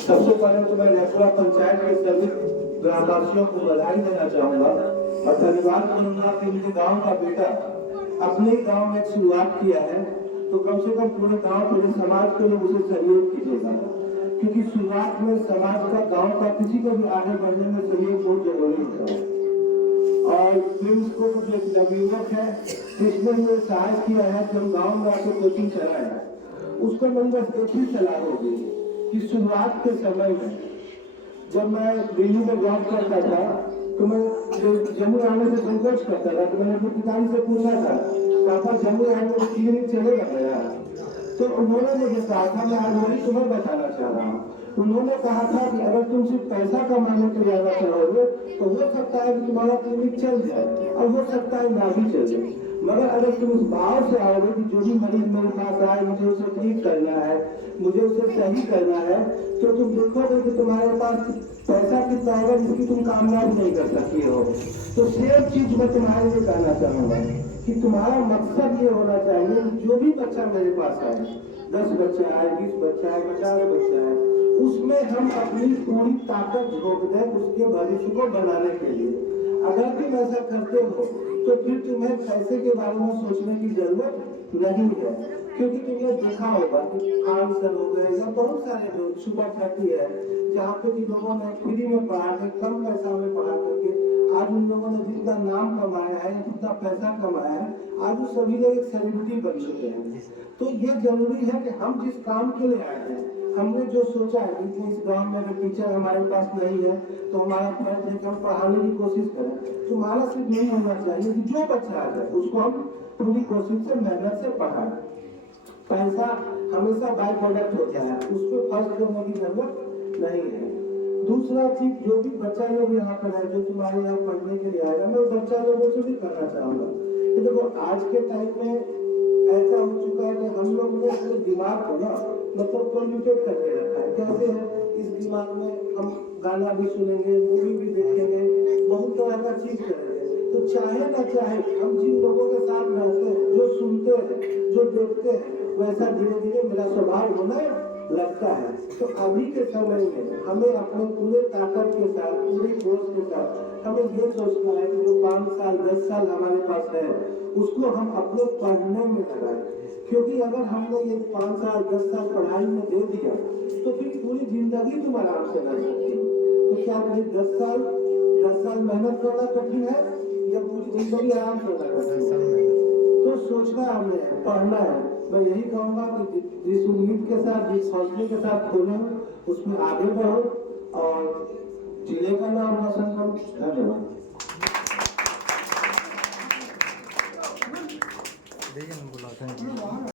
सबसे पहले तो मैं नेपुरा पंचायत के सभी ग्रामवासियों को बधाई देना चाहूंगा और धन्यवाद करूंगा कि उनके गांव का बेटा अपने गांव में शुरुआत किया है, तो कम से कम पूरे गांव पूरे समाज के लोग उसे सहयोग कीजिएगा, क्योंकि शुरुआत में समाज का गांव का किसी को भी आगे बढ़ने में सहयोग बहुत जरूरी होता है। और प्रिंस को जो एक नवयुवक है जिसने मुझे सहायता किया है कि हम गाँव में आकर कोचिंग चलाए हैं, उसको मेरी बस एक ही सलाह होगी कि शुरुआत के समय में जब मैं दिल्ली में जॉब करता था तो मैं जम्मू आने से संकोच करता था, तो मैंने अपने पिताजी से पूछा था पापा जम्मू आने में क्लिनिक चलेगा मेरा, तो उन्होंने मुझे कहा था, मैं आज वही तुम्हें बताना चाह रहा हूँ, उन्होंने कहा था कि अगर तुम सिर्फ पैसा कमाने के लिए आना चाहोगे तो हो सकता है कि तुम्हारा क्लिनिक चल जाए और हो सकता है ना भी चल जाए, मगर अगर तुम इस भाव से आओगे कि जो भी मरीज मेरे पास आए मुझे उसे ठीक करना है, मुझे उसे सही करना है, तो तुम देखोगे कि तुम्हारे पास पैसा कितना होगा जिसकी तुम कामयाब नहीं कर सकती हो। तो सेम चीज मैं तुम्हारे लिए कहना चाहूंगा कि तुम्हारा मकसद ये होना चाहिए कि जो भी बच्चा मेरे पास आए, 10 बच्चा आए, 20 बच्चा आए, 50 बच्चा आए, उसमें हम अपनी पूरी ताकत झोंक दें उसके भविष्य को बनाने के लिए। अगर तुम ऐसा करते हो तो फिर तुम्हें पैसे के बारे में सोचने की जरूरत नहीं है, क्योंकि तुमने देखा होगा कि खान सर हो गए या बहुत सारे लोग, सुपर थर्टी है जहाँ पे कि लोगों ने फ्री में पढ़ा के कम पैसा में पढ़ा करके आज उन लोगों ने जितना नाम कमाया है, जितना पैसा कमाया है, आज वो सभी लोग एक सेलिब्रिटी बन चुके हैं। तो ये जरूरी है कि हम जिस काम के लिए आए हैं, हमने जो सोचा है कि इस गांव में अगर टीचर हमारे पास नहीं है तो हमारा फर्ज है कि हम पढ़ाने की कोशिश करें, तो हमारा सिर्फ यही होना चाहिए कि जो बच्चा आ जाए उसको हम पूरी कोशिश से मेहनत से पढ़ाएं। पैसा हमेशा बाय प्रोडक्ट होता है, उस पर फर्ज करने की जरूरत नहीं है। दूसरा चीज, जो भी बच्चा लोग यहाँ पर है जो तुम्हारे यहाँ पढ़ने के लिए आएगा, मैं बच्चा लोगों से भी करना चाहूंगा कि देखो आज के टाइम में ऐसा हो चुका है कि हम लोग ने अपने दिमाग को ना मतलब कॉन्सेंट्रेट करके रखा है। कैसे है, इस दिमाग में हम गाना भी सुनेंगे, मूवी भी देखेंगे, बहुत तरह का चीज करेंगे, तो चाहे ना चाहे हम जिन लोगों के साथ रहते हैं, जो सुनते हैं, जो देखते हैं, वैसा धीरे धीरे मेरा स्वभाव होने लगता है। तो अभी के समय में हमें अपने पूरे ताकत के साथ, पूरे जोश के साथ हमें ये सोचना है कि जो 5 साल 10 साल हमारे पास है उसको हम अपने पढ़ने में लगाएं, क्योंकि अगर हमने ये 5 साल 10 साल पढ़ाई में दे दिया तो फिर पूरी जिंदगी तुम आराम से रह सकती हो। तो क्या ये 10 साल मेहनत करना कठिन है या पूरी जिंदगी आराम से करना कठिन? तो सोचना हमने है, पढ़ना है। मैं यही कहूँगा कि जिस उम्मीद के साथ, जिस हौसले के साथ खोले उसमें आगे बढ़ो और जिले का नाम रोशन करो। धन्यवाद। देखिए, बुलाते हैं।